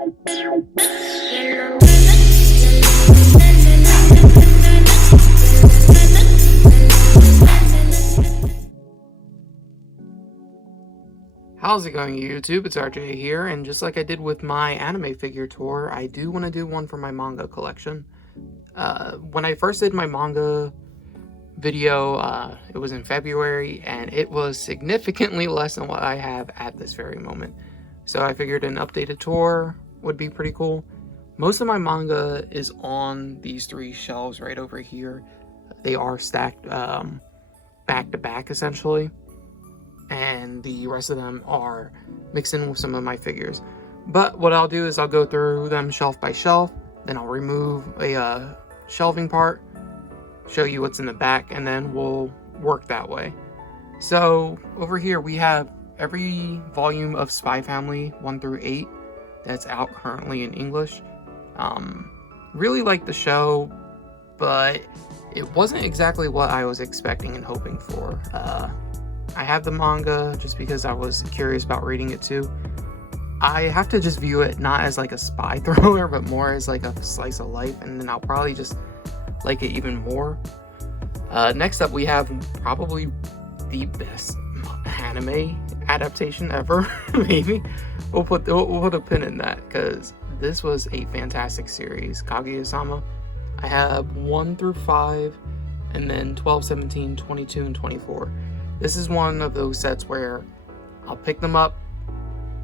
How's it going, YouTube? It's RJ here, and just like I did with my anime figure tour, I do want to do one for my manga collection. When I first did my manga video, it was in February, and it was significantly less than what I have at this very moment. So I figured an updated tour would be pretty cool. Most of my manga is on these three shelves right over here. They are stacked back to back, essentially. And the rest of them are mixed in with some of my figures. But what I'll do is I'll go through them shelf by shelf, then I'll remove a shelving part, show you what's in the back, and then we'll work that way. So over here we have every volume of Spy Family 1 through 8 that's out currently in English. Really like the show, but it wasn't exactly what I was expecting and hoping for. I have the manga just because I was curious about reading it too. I have to just view it not as like a spy thriller, but more as like a slice of life, and then I'll probably just like it even more. Next up, we have probably the best anime adaptation ever. Maybe we'll put a pin in that because this was a fantastic series, Kaguya-sama. I have 1 through 5, and then 12, 17, 22, and 24. This is one of those sets where I'll pick them up.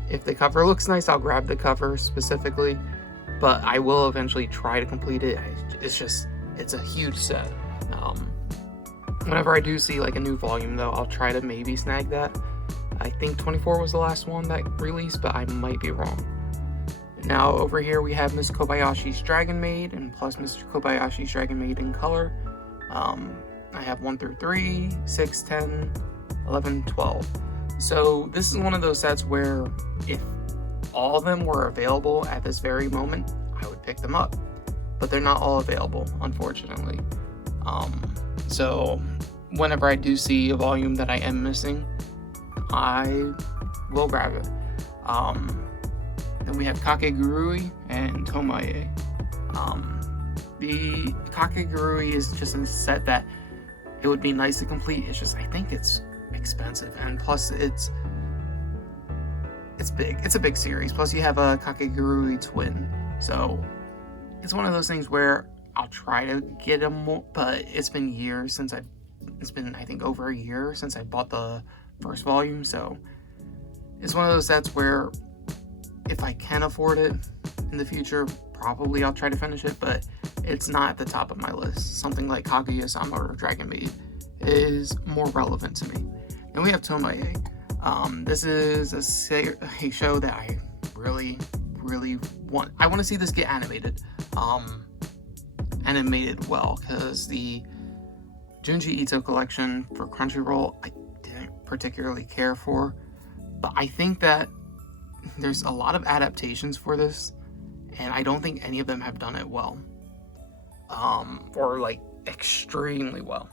If the cover looks nice, I'll grab the cover specifically, but I will eventually try to complete it. It's a huge set. Whenever I do see like a new volume though, I'll try to maybe snag that. I think 24 was the last one that released, but I might be wrong. Now over here we have Miss Kobayashi's Dragon Maid and plus Mr. Kobayashi's Dragon Maid in color. I have 1 through 3, 6, 10, 11, 12. So this is one of those sets where if all of them were available at this very moment, I would pick them up. But they're not all available, unfortunately. So whenever I do see a volume that I am missing, I will grab it. Then we have Kakegurui and Tomoe. The Kakegurui is just a set that it would be nice to complete. It's just, I think it's expensive, and plus it's big. It's a big series. Plus you have a Kakegurui twin, so it's one of those things where I'll try to get them more, but it's been years since it's been I think over a year since I bought the first volume, so it's one of those sets where if I can afford it in the future, probably I'll try to finish it, but it's not at the top of my list. Something like Kaguya-sama or Dragon Maid is more relevant to me. Then we have Tomoe. This is a show that I really want. I want to see this get animated. Animated well, because the Junji Ito collection for Crunchyroll I didn't particularly care for, but I think that there's a lot of adaptations for this, and I don't think any of them have done it well. Or like extremely well.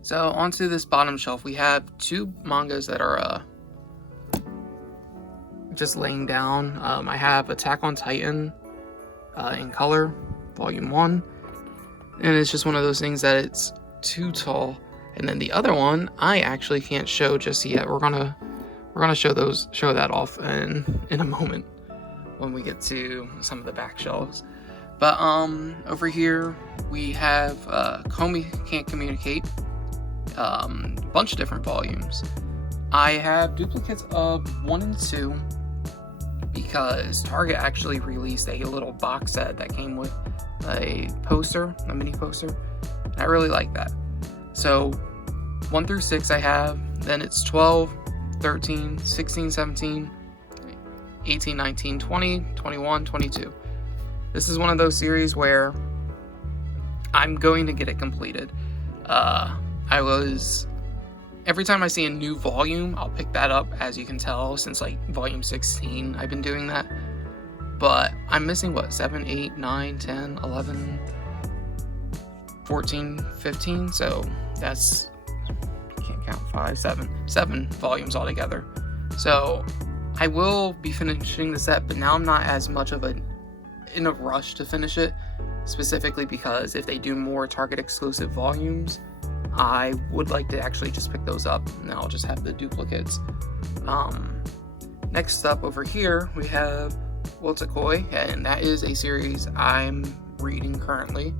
So onto this bottom shelf, we have 2 mangas that are just laying down. I have Attack on Titan in color, volume 1, and it's just one of those things that it's too tall. And then the other one I actually can't show just yet. We're gonna show that off in a moment when we get to some of the back shelves. But over here we have Komi Can't Communicate, bunch of different volumes. I have duplicates of 1 and 2 because Target actually released a little box set that came with a mini poster. And I really like that. So 1 through 6 I have, then it's 12, 13, 16, 17, 18, 19, 20, 21, 22. This is one of those series where I'm going to get it completed. Every time I see a new volume, I'll pick that up, as you can tell, since like volume 16, I've been doing that. But I'm missing 7, 8, 9, 10, 11, 14, 15, so that's, I can't count, 5, 7 volumes altogether. So I will be finishing the set, but now I'm not as much of in a rush to finish it, specifically because if they do more Target exclusive volumes, I would like to actually just pick those up, and I'll just have the duplicates. Next up over here, we have Wotakoi, and that is a series I'm reading currently.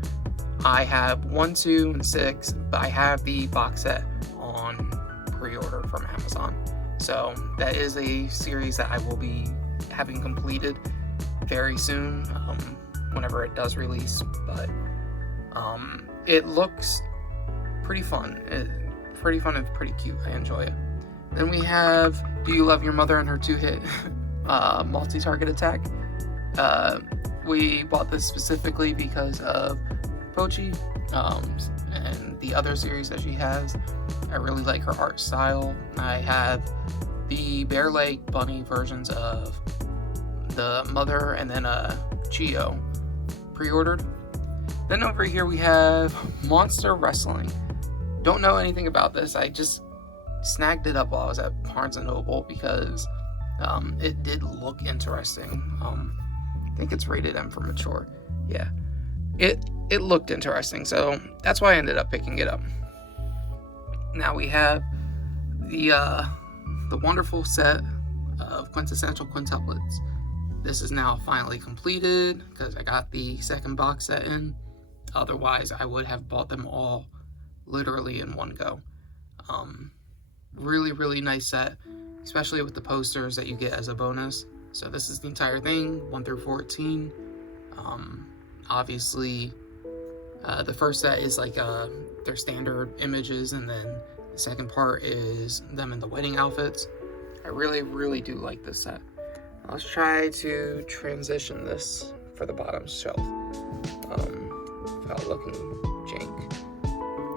I have 1, 2, and 6, but I have the box set on pre-order from Amazon. So that is a series that I will be having completed very soon, whenever it does release. But it looks pretty fun. Pretty fun and pretty cute. I enjoy it. Then we have Do You Love Your Mother and Her 2-hit multi-target attack. We bought this specifically because of Pochi and the other series that she has. I really like her art style. I have the Bear Leg Bunny versions of the Mother and then Chio pre-ordered. Then over here we have Monster Wrestling. Don't know anything about this. I just snagged it up while I was at Barnes & Noble because it did look interesting. I think it's rated M for mature. Yeah, it looked interesting, so that's why I ended up picking it up. Now we have the wonderful set of quintessential quintuplets. This is now finally completed because I got the second box set in. Otherwise, I would have bought them all literally in one go. Really, really nice set, especially with the posters that you get as a bonus. So this is the entire thing, 1 through 14. Obviously, the first set is like their standard images, and then the second part is them in the wedding outfits. I really, really do like this set. Let's try to transition this for the bottom shelf without looking jank.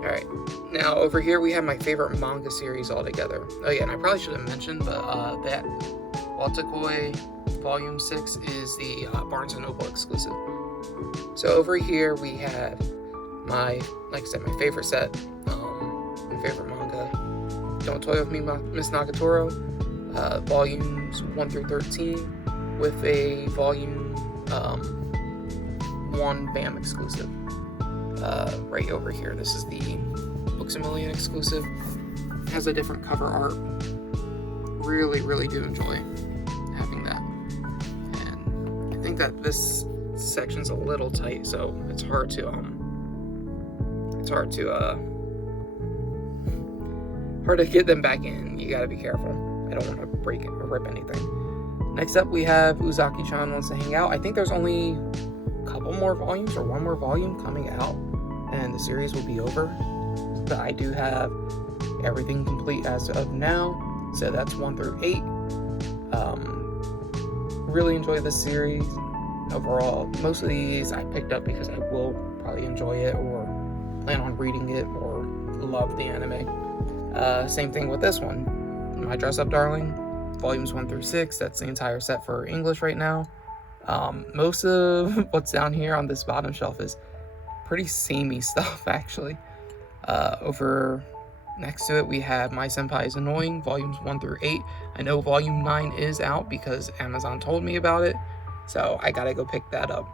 Alright, now over here we have my favorite manga series altogether. Oh yeah, and I probably should have mentioned, but that Wotakoi Volume 6 is the Barnes & Noble exclusive. So over here we have my favorite set, my favorite manga, Don't Toy With Me, Miss Nagatoro, volumes 1 through 13, with a volume 1 BAM exclusive. Right over here, this is the Books A Million exclusive. It has a different cover art. Really, really do enjoy having that. And I think that this section's a little tight, so it's hard to get them back in. You gotta be careful. I don't want to break it or rip anything. Next up, we have Uzaki-chan Wants to Hang Out. I think there's only a couple more volumes or one more volume coming out, and the series will be over. But I do have everything complete as of now, so that's 1 through 8. Really enjoy this series overall. Most of these I picked up because I will probably enjoy it or plan on reading it or love the anime. Same thing with this one. My Dress Up Darling, volumes 1 through 6. That's the entire set for English right now. Most of what's down here on this bottom shelf is pretty samey stuff, actually. Over next to it, we have My Senpai Is Annoying, volumes 1 through 8. I know volume 9 is out because Amazon told me about it, so I gotta go pick that up.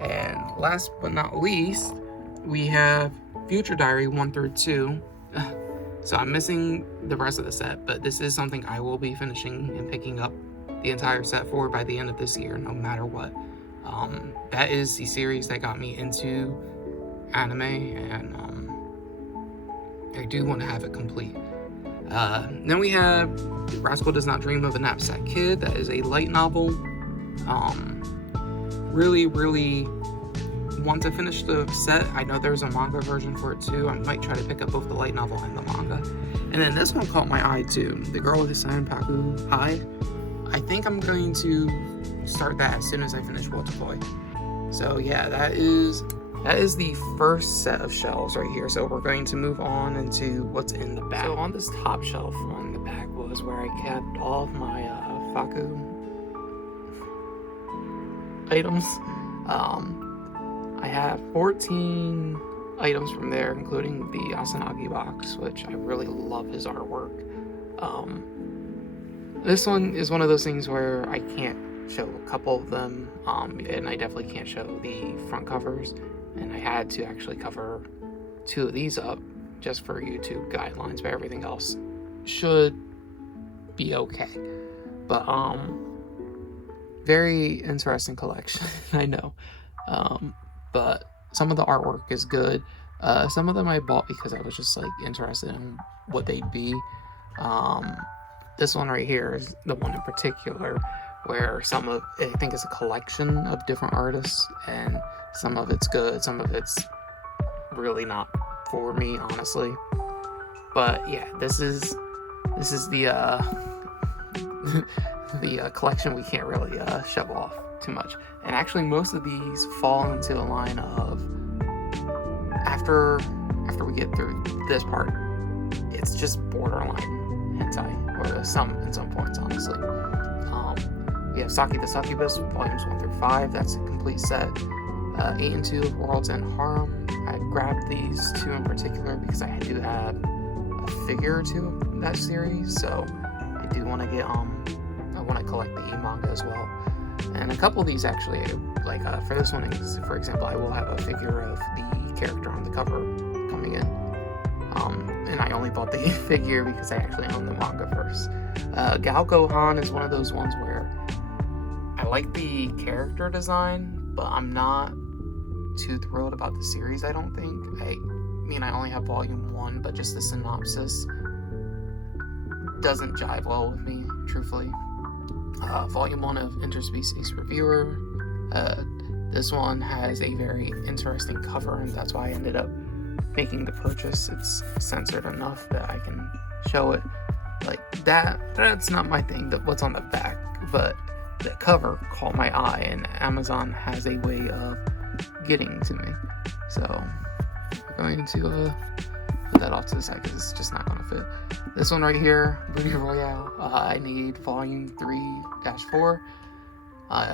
And last but not least, we have Future Diary 1 through 2. So I'm missing the rest of the set, but this is something I will be finishing and picking up the entire set for by the end of this year, no matter what. That is the series that got me into anime, and I do want to have it complete. Then we have Rascal Does Not Dream of a Knapsack Kid. That is a light novel. Really, really want to finish the set. I know there's a manga version for it too. I might try to pick up both the light novel and the manga. And then this one caught my eye too. The Girl with the Sanpaku High. I think I'm going to start that as soon as I finish Wotakoi. So yeah, that is the first set of shelves right here. So we're going to move on into what's in the back. So on this top shelf on the back was where I kept all of my Faku items. I have 14 items from there, including the Asanagi box, which I really love his artwork. This one is one of those things where I can't show a couple of them, and I definitely can't show the front covers, and I had to actually cover 2 of these up just for YouTube guidelines, but everything else should be okay. But very interesting collection. I know, but some of the artwork is good. Some of them I bought because I was just like interested in what they'd be. This one right here is the one in particular where some of I think it's a collection of different artists, and some of it's good, some of it's really not for me, honestly. But yeah, this is the the collection we can't really show off too much. And actually, most of these fall into a line of after we get through this part, it's just borderline hentai, or in some points, honestly. We have Saki the Succubus, volumes 1 through 5. That's a complete set. 8 and 2 of World's End Harem. I grabbed these 2 in particular because I do have a figure or 2 of that series, so I do want to get I want to collect the manga as well. And a couple of these actually, like for this one, for example, I will have a figure of the character on the cover coming in. And I only bought the figure because I actually own the manga first. Gal Gohan is one of those ones where I like the character design, but I'm not too thrilled about the series, I don't think. I mean, I only have volume 1, but just the synopsis doesn't jive well with me, truthfully. Volume 1 of Interspecies Reviewer. This one has a very interesting cover, and that's why I ended up making the purchase. It's censored enough that I can show it. Like that's not my thing, what's on the back, but the cover caught my eye, and Amazon has a way of getting to me. So I'm going to put that off to the side because it's just not going to fit. This one right here, Booty Royale, I need volume 3-4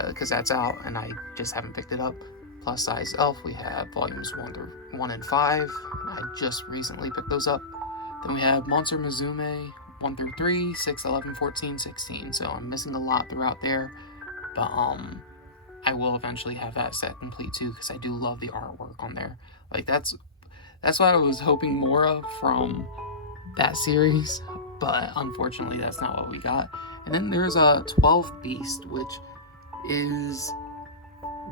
because that's out and I just haven't picked it up. Plus Size Elf, we have volumes 1 and 5. I just recently picked those up. Then we have Monster Musume 1 through 3, 6, 11, 14, 16. So I'm missing a lot throughout there, but I will eventually have that set complete too because I do love the artwork on there. Like that's what I was hoping more of from that series, but unfortunately that's not what we got. And then there's a 12 Beast, which is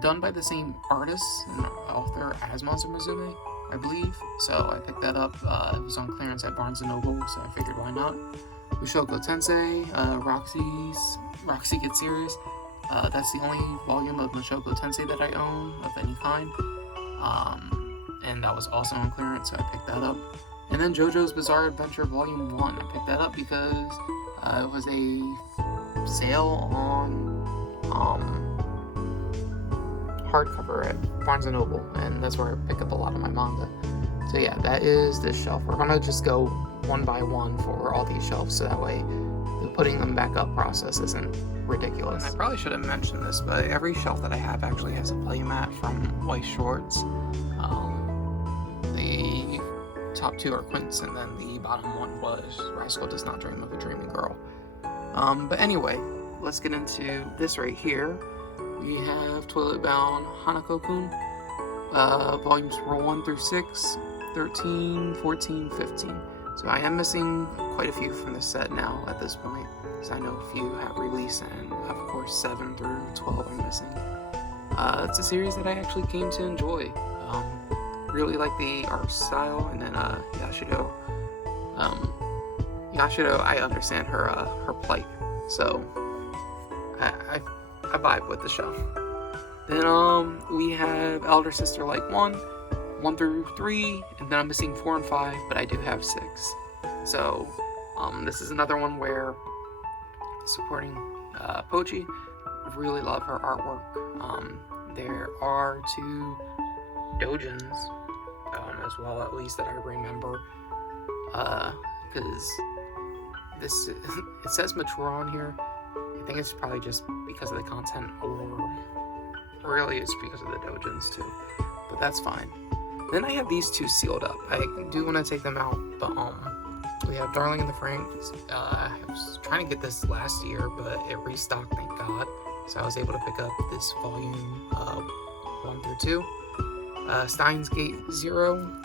done by the same artist and author as Monster Musume, I believe. So I picked that up. It was on clearance at Barnes & Noble, so I figured why not. Ushoko Tensei, Roxy Get Serious. That's the only volume of Mushoku Tensei that I own of any kind. And that was also on clearance, so I picked that up. And then JoJo's Bizarre Adventure Volume 1. I picked that up because it was a sale on hardcover at Barnes & Noble, and that's where I pick up a lot of my manga. So yeah, that is this shelf. We're gonna just go one by one for all these shelves, so that way the putting them back up process isn't ridiculous. And I probably should have mentioned this, but every shelf that I have actually has a playmat from White Shorts. The top 2 are Quince, and then the bottom one was Rascal Does Not Dream of a Dreaming Girl. But anyway, let's get into this right here. We have Toilet Bound Hanako-kun, volumes 1 through 6, 13, 14, 15. So I am missing quite a few from the set now at this point, because I know a few have released, and of course 7 through 12 I'm missing. It's a series that I actually came to enjoy. Really like the art style, and then Yashido. Yashido, I understand her plight, so I vibe with the show. Then we have Elder Sister Like 1 through 3, and then I'm missing 4 and 5, but I do have 6. So this is another one where supporting Pochi. Really love her artwork. There are 2 doujins as well, at least that I remember, because this it says mature on here. I think it's probably just because of the content, or really it's because of the doujins too, but that's fine. Then I have these 2 sealed up. I do want to take them out, but We have Darling in the Franxx. I was trying to get this last year, but it restocked, thank God. So I was able to pick up this volume 1 through 2. Steins Gate 0.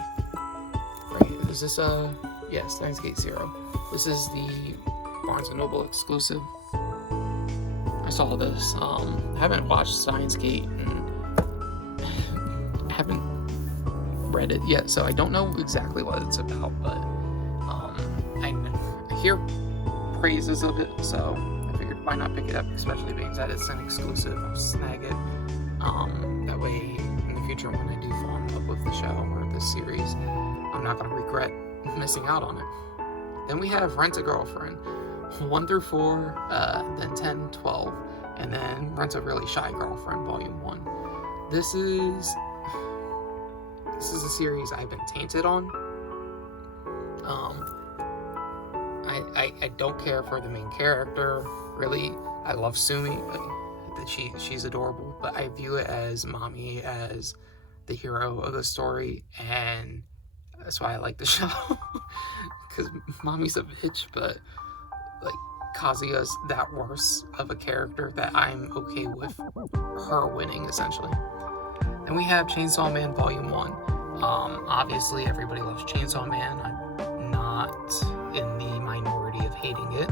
Right, is this yeah, Steins Gate 0. This is the Barnes & Noble exclusive. I saw this. I haven't watched Steins Gate and I haven't read it yet, so I don't know exactly what it's about, but I hear praises of it, so I figured why not pick it up, especially being that it's an exclusive. I'll snag it. That way, in the future, when I do fall in love with the show or this series, I'm not going to regret missing out on it. Then we have Rent a Girlfriend, 1 through 4, then 10, 12, and then Rent a Really Shy Girlfriend, Volume 1. This is a series I've been tainted on. I don't care for the main character, really. I love Sumi, she's adorable, but I view it as Mommy as the hero of the story, and that's why I like the show. Because Mommy's a bitch, but like Kazuya's that worse of a character that I'm okay with her winning, essentially. And we have Chainsaw Man Volume 1. Obviously everybody loves Chainsaw Man. I'm not in the minority of hating it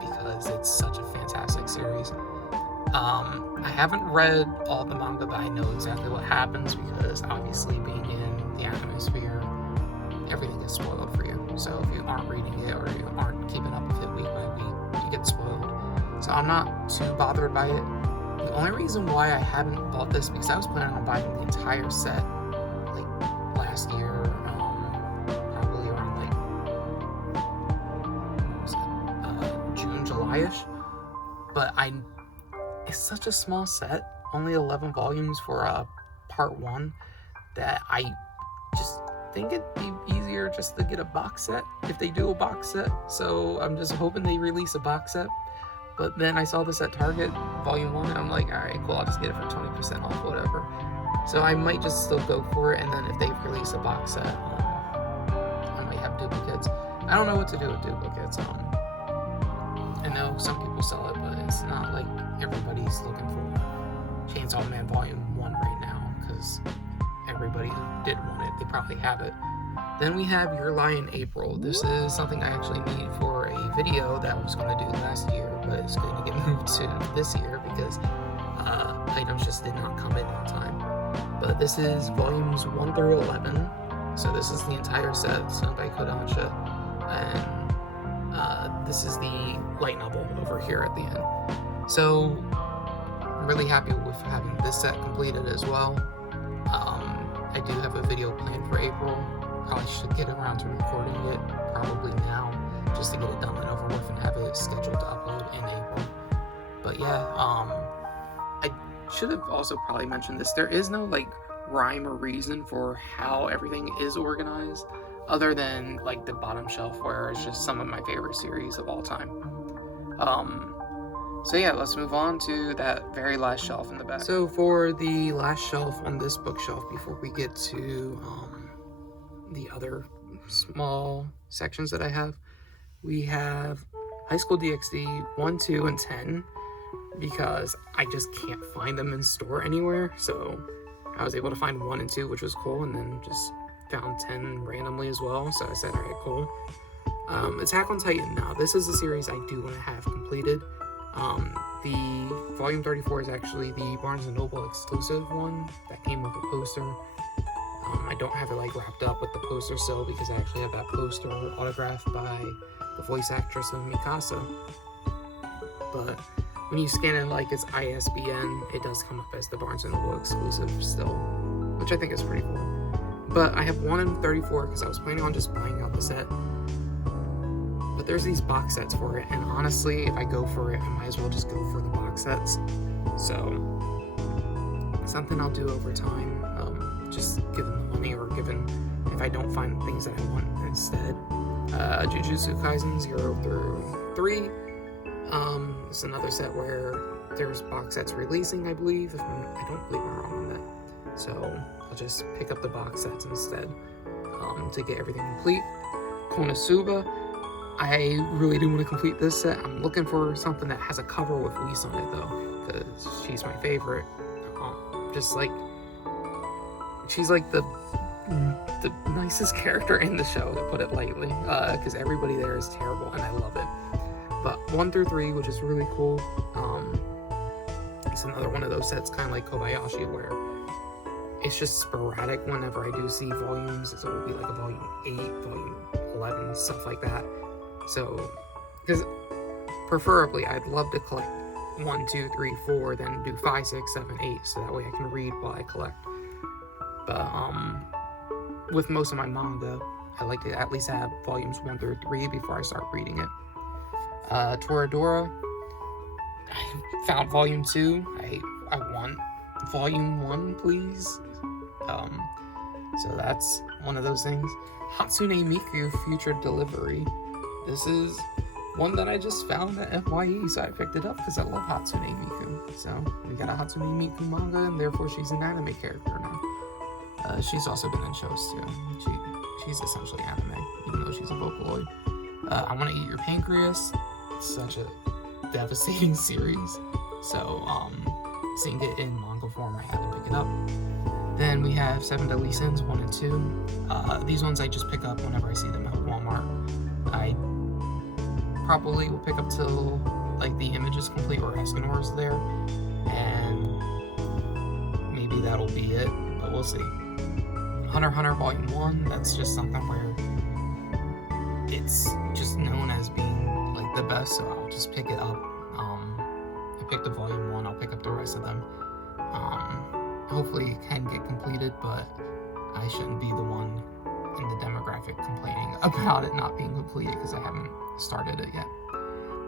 because it's such a fantastic series. I haven't read all the manga, but I know exactly what happens because obviously being in the anime sphere, everything gets spoiled for you. So if you aren't reading it or you aren't keeping up with it week by week, you get spoiled. So I'm not too bothered by it. The only reason why I haven't bought this because I was planning on buying the entire set like last year, probably around like June, July-ish. But it's such a small set, only 11 volumes for part 1, that I just think it'd be easier just to get a box set if they do a box set. So I'm just hoping they release a box set. But then I saw this at Target, Volume 1, and I'm like, alright, cool, I'll just get it for 20% off, whatever. So I might just still go for it, and then if they release a box set, I might have duplicates. I don't know what to do with duplicates. I know some people sell it, but it's not like everybody's looking for Chainsaw Man Volume 1 right now, because everybody who did want it, they probably have it. Then we have Your Lie in April. This is something I actually need for a video that I was going to do last year, but it's going to get moved to this year because items just did not come in on time. But this is volumes 1 through 11. So this is the entire set, it's done by Kodansha. And this is the light novel over here at the end. So I'm really happy with having this set completed as well. I do have a video planned for April. Probably should get around to recording it probably now, just to get it done and over with and have it scheduled to upload in April. But yeah, I should have also probably mentioned this. There is no like rhyme or reason for how everything is organized, other than like the bottom shelf where it's just some of my favorite series of all time. So yeah, let's move on to that very last shelf in the back. So for the last shelf on this bookshelf, before we get to the other small sections that I have, we have High School DxD 1, 2, and 10, because I just can't find them in store anywhere. So I was able to find 1 and 2, which was cool, and then just found 10 randomly as well. So I said, all right, cool. Attack on Titan. Now, this is a series I do want to have completed. The volume 34 is actually the Barnes & Noble exclusive one that came with a poster. I don't have it like wrapped up with the poster still because I actually have that poster autographed by the voice actress of Mikasa. But when you scan it like its ISBN, it does come up as the Barnes & Noble exclusive still, which I think is pretty cool. But I have 1 in 34 because I was planning on just buying out the set. But there's these box sets for it, and honestly, if I go for it, I might as well just go for the box sets. So, something I'll do over time, just given the money or given if I don't find things that I want instead. Jujutsu Kaisen 0 through 3. It's another set where there's box sets releasing, I believe. I don't believe I'm wrong on that. So, I'll just pick up the box sets instead to get everything complete. Konosuba. I really do want to complete this set. I'm looking for something that has a cover with Whis on it though, because she's my favorite. Just like, she's like the nicest character in the show, to put it lightly, because everybody there is terrible and I love it. But 1 through 3, which is really cool, it's another one of those sets, kind of like Kobayashi, where it's just sporadic whenever I do see volumes. So it will be like a volume 8, volume 11, stuff like that. So, because preferably I'd love to collect 1, 2, 3, 4, then do 5, 6, 7, 8, so that way I can read while I collect. But with most of my manga, I like to at least have volumes 1 through 3 before I start reading it. Toradora, I found volume 2. I want volume 1, please. So that's one of those things. Hatsune Miku Future Delivery. This is one that I just found at FYE, so I picked it up because I love Hatsune Miku. So we got a Hatsune Miku manga, and therefore she's an anime character now. She's also been in shows too. She's essentially anime, even though she's a Vocaloid. I Want to Eat Your Pancreas. Such a devastating series. So seeing it in manga form, I had to pick it up. Then we have 7 Deadly Sins 1 and 2. These ones I just pick up whenever I see them at Walmart. I probably will pick up till like the image is complete or Escanor's there, and maybe that'll be it, but we'll see. Hunter x Hunter Volume 1, that's just something where it's just known as being like the best, so I'll just pick it up. I picked up Volume 1, I'll pick up the rest of them. Hopefully it can get completed, but I shouldn't be the one in the demographic complaining about it not being completed because I haven't started it yet.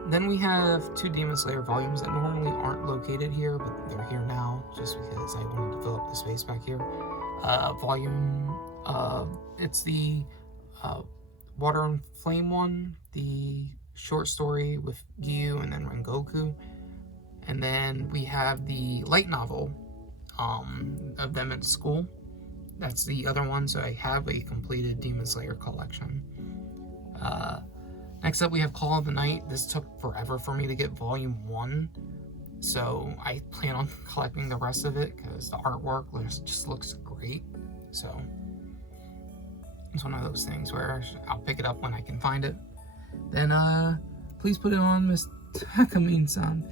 Then we have 2 Demon Slayer volumes that normally aren't located here, but they're here now just because I wanted to fill up the space back here. It's the Water and Flame one, the short story with Gyu and then Rengoku. And then we have the light novel of them at school. That's the other one, so I have a completed Demon Slayer collection. Next up we have Call of the Night. This took forever for me to get volume 1, so I plan on collecting the rest of it because the artwork just looks great. So it's one of those things where I'll pick it up when I can find it. Then please put it on, Miss Takamine-san.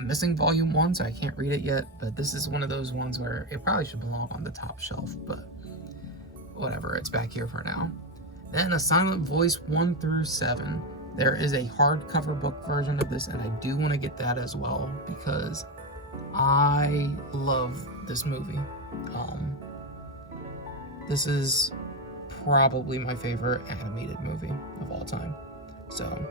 Missing volume 1, so I can't read it yet, but this is one of those ones where it probably should belong on the top shelf, but whatever, it's back here for now. Then A Silent Voice 1 through 7. There is a hardcover book version of this, and I do want to get that as well because I love this movie. This is probably my favorite animated movie of all time, so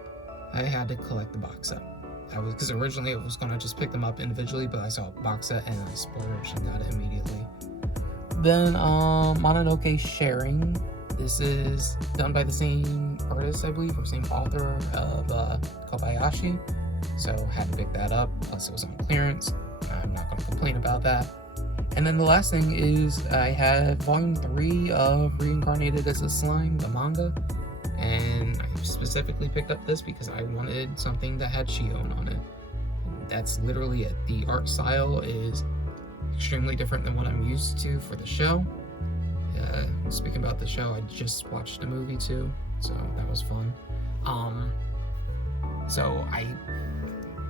I had to collect the box set. Because originally I was going to just pick them up individually, but I saw a box set and I splurged and got it immediately. Then Mononoke Sharing. This is done by the same artist, I believe, or same author of Kobayashi. So had to pick that up, plus it was on clearance. I'm not going to complain about that. And then the last thing is I have volume 3 of Reincarnated as a Slime, the manga. And I specifically picked up this because I wanted something that had Shion on it. And that's literally it. The art style is extremely different than what I'm used to for the show. Speaking about the show, I just watched the movie too, so that was fun. So I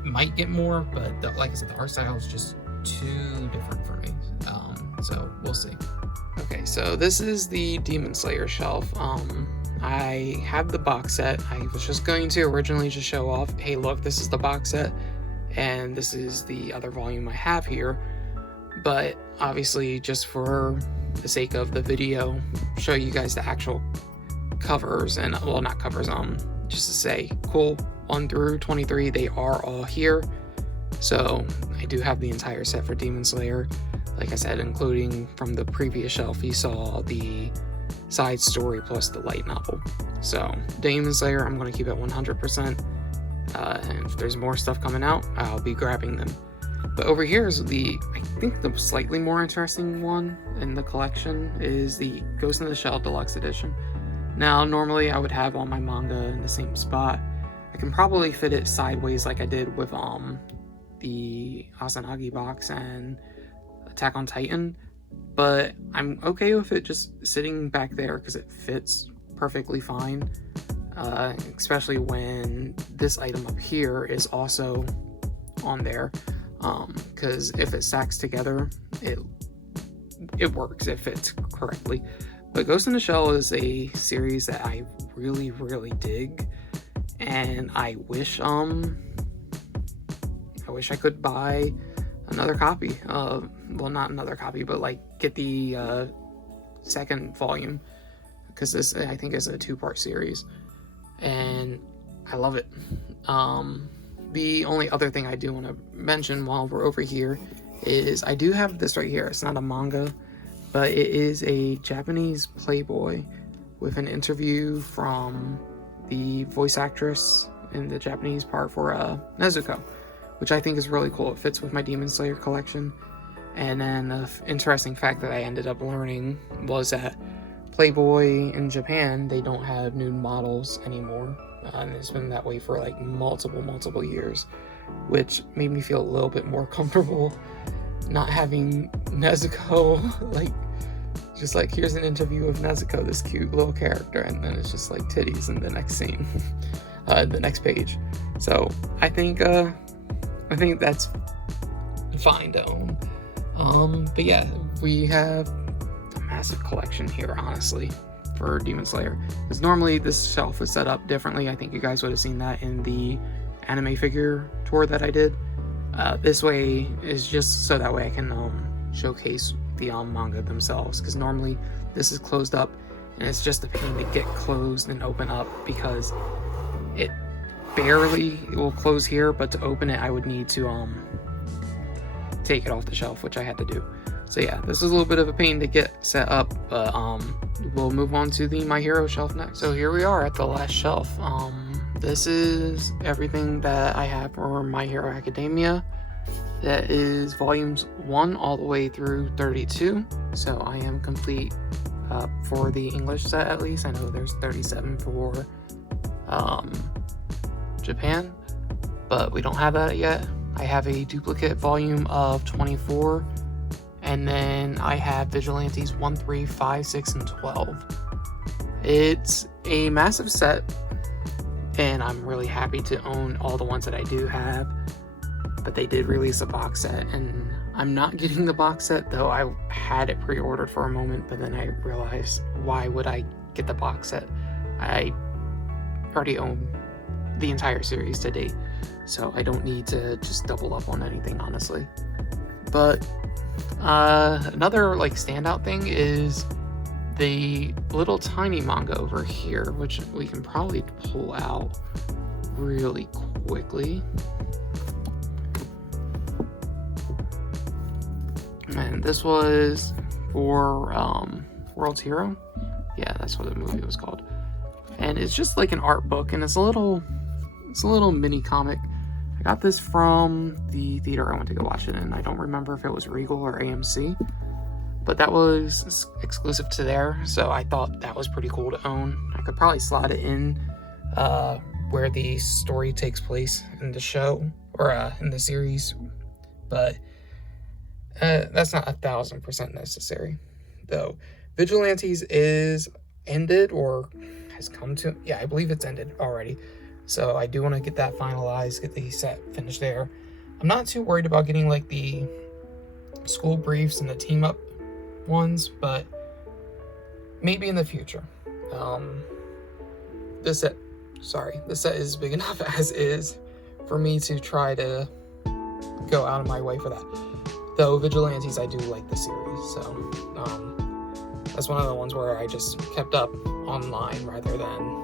might get more, but like I said, the art style is just too different for me. So we'll see. Okay, so this is the Demon Slayer shelf. I have the box set. I was just going to originally just show off, hey look, this is the box set, and this is the other volume I have here. But obviously, just for the sake of the video, show you guys the actual covers, and well, not covers, just to say, cool, 1 through 23, they are all here. So I do have the entire set for Demon Slayer. Like I said, including from the previous shelf, you saw the side story plus the light novel. So Demon Slayer, I'm going to keep it 100%. And if there's more stuff coming out, I'll be grabbing them. But over here is I think the slightly more interesting one in the collection is the Ghost in the Shell Deluxe Edition. Now, normally I would have all my manga in the same spot. I can probably fit it sideways like I did with the Asanagi box and Attack on Titan, but I'm okay with it just sitting back there because it fits perfectly fine, especially when this item up here is also on there, because if it stacks together, it works, it fits correctly. But Ghost in the Shell is a series that I really, really dig, and I wish I could buy another copy. Well, not another copy, but like get the second volume, because this, I think, is a 2-part series, and I love it. The only other thing I do want to mention while we're over here is I do have this right here. It's not a manga, but it is a Japanese Playboy with an interview from the voice actress in the Japanese part for Nezuko, which I think is really cool. It fits with my Demon Slayer collection. And then the interesting fact that I ended up learning was that Playboy in Japan, they don't have nude models anymore. And it's been that way for like multiple years, which made me feel a little bit more comfortable not having Nezuko, like, just like, here's an interview of Nezuko, this cute little character, and then it's just like titties in the next scene, the next page. So I think that's fine to own. But yeah, we have a massive collection here, honestly, for Demon Slayer, because normally this shelf is set up differently. I think you guys would have seen that in the anime figure tour that I did. This way is just so that way I can showcase the manga themselves, because normally this is closed up and it's just a pain to get closed and open up, because it will close here, but to open it I would need to take it off the shelf, which I had to do. So yeah, this is a little bit of a pain to get set up, but we'll move on to the My Hero shelf next. So here we are at the last shelf. This is everything that I have for My Hero Academia. That is volumes 1 all the way through 32. So I am complete for the English set, at least. I know there's 37 for Japan, but we don't have that yet. I have a duplicate volume of 24, and then I have Vigilantes 1, 3, 5, 6, and 12. It's a massive set, and I'm really happy to own all the ones that I do have, but they did release a box set, and I'm not getting the box set, though I had it pre-ordered for a moment, but then I realized, why would I get the box set? I already own the entire series to date, so I don't need to just double up on anything, honestly. But another like standout thing is the little tiny manga over here, which we can probably pull out really quickly. And this was for World's Hero. Yeah, that's what the movie was called. And it's just like an art book, and it's a little mini comic. I got this from the theater I went to go watch it in. I don't remember if it was Regal or AMC, but that was exclusive to there, so I thought that was pretty cool to own. I could probably slot it in where the story takes place in the show, or in the series, but that's not 1,000% necessary. Though Vigilantes is ended, or has come to, yeah, I believe it's ended already. So I do want to get that finalized, get the set finished there. I'm not too worried about getting like the school briefs and the team up ones, but maybe in the future. This set is big enough as is for me to try to go out of my way for that. Though Vigilantes, I do like the series, so that's one of the ones where I just kept up online rather than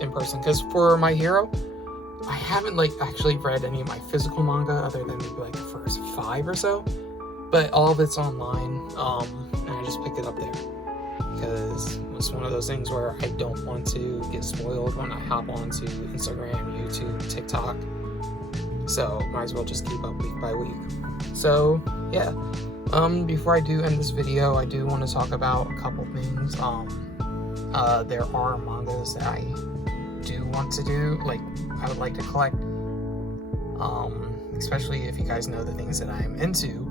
in person, because for My Hero, I haven't like actually read any of my physical manga other than maybe like the first 5 or so, but all of it's online, and I just picked it up there because it's one of those things where I don't want to get spoiled when I hop onto Instagram, YouTube, TikTok, so might as well just keep up week by week. So yeah, before I do end this video, I do want to talk about a couple things. There are mangas that I do want to do, like I would like to collect, especially if you guys know the things that I'm into.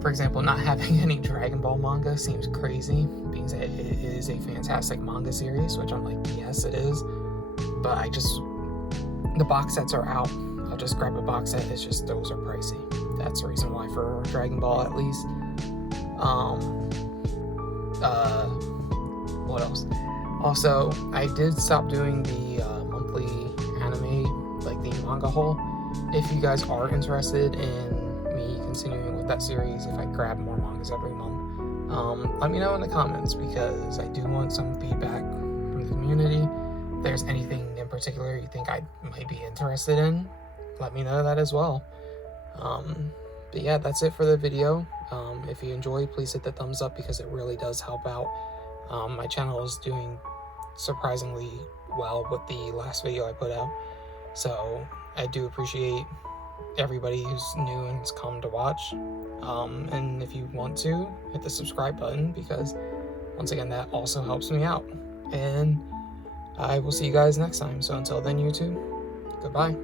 For example, not having any Dragon Ball manga seems crazy, being that it is a fantastic manga series, which I'm like, yes, it is. But the box sets are out. I'll just grab a box set. It's just those are pricey. That's the reason why for Dragon Ball, at least. What else? Also, I did stop doing the monthly anime, like the manga haul. If you guys are interested in me continuing with that series, if I grab more mangas every month, let me know in the comments, because I do want some feedback from the community. If there's anything in particular you think I might be interested in, let me know that as well. But yeah, that's it for the video. If you enjoyed, please hit the thumbs up, because it really does help out. My channel is doing surprisingly well with the last video I put out, so I do appreciate everybody who's new and has come to watch. And if you want to, hit the subscribe button, because once again, that also helps me out. And I will see you guys next time. So until then, YouTube, goodbye.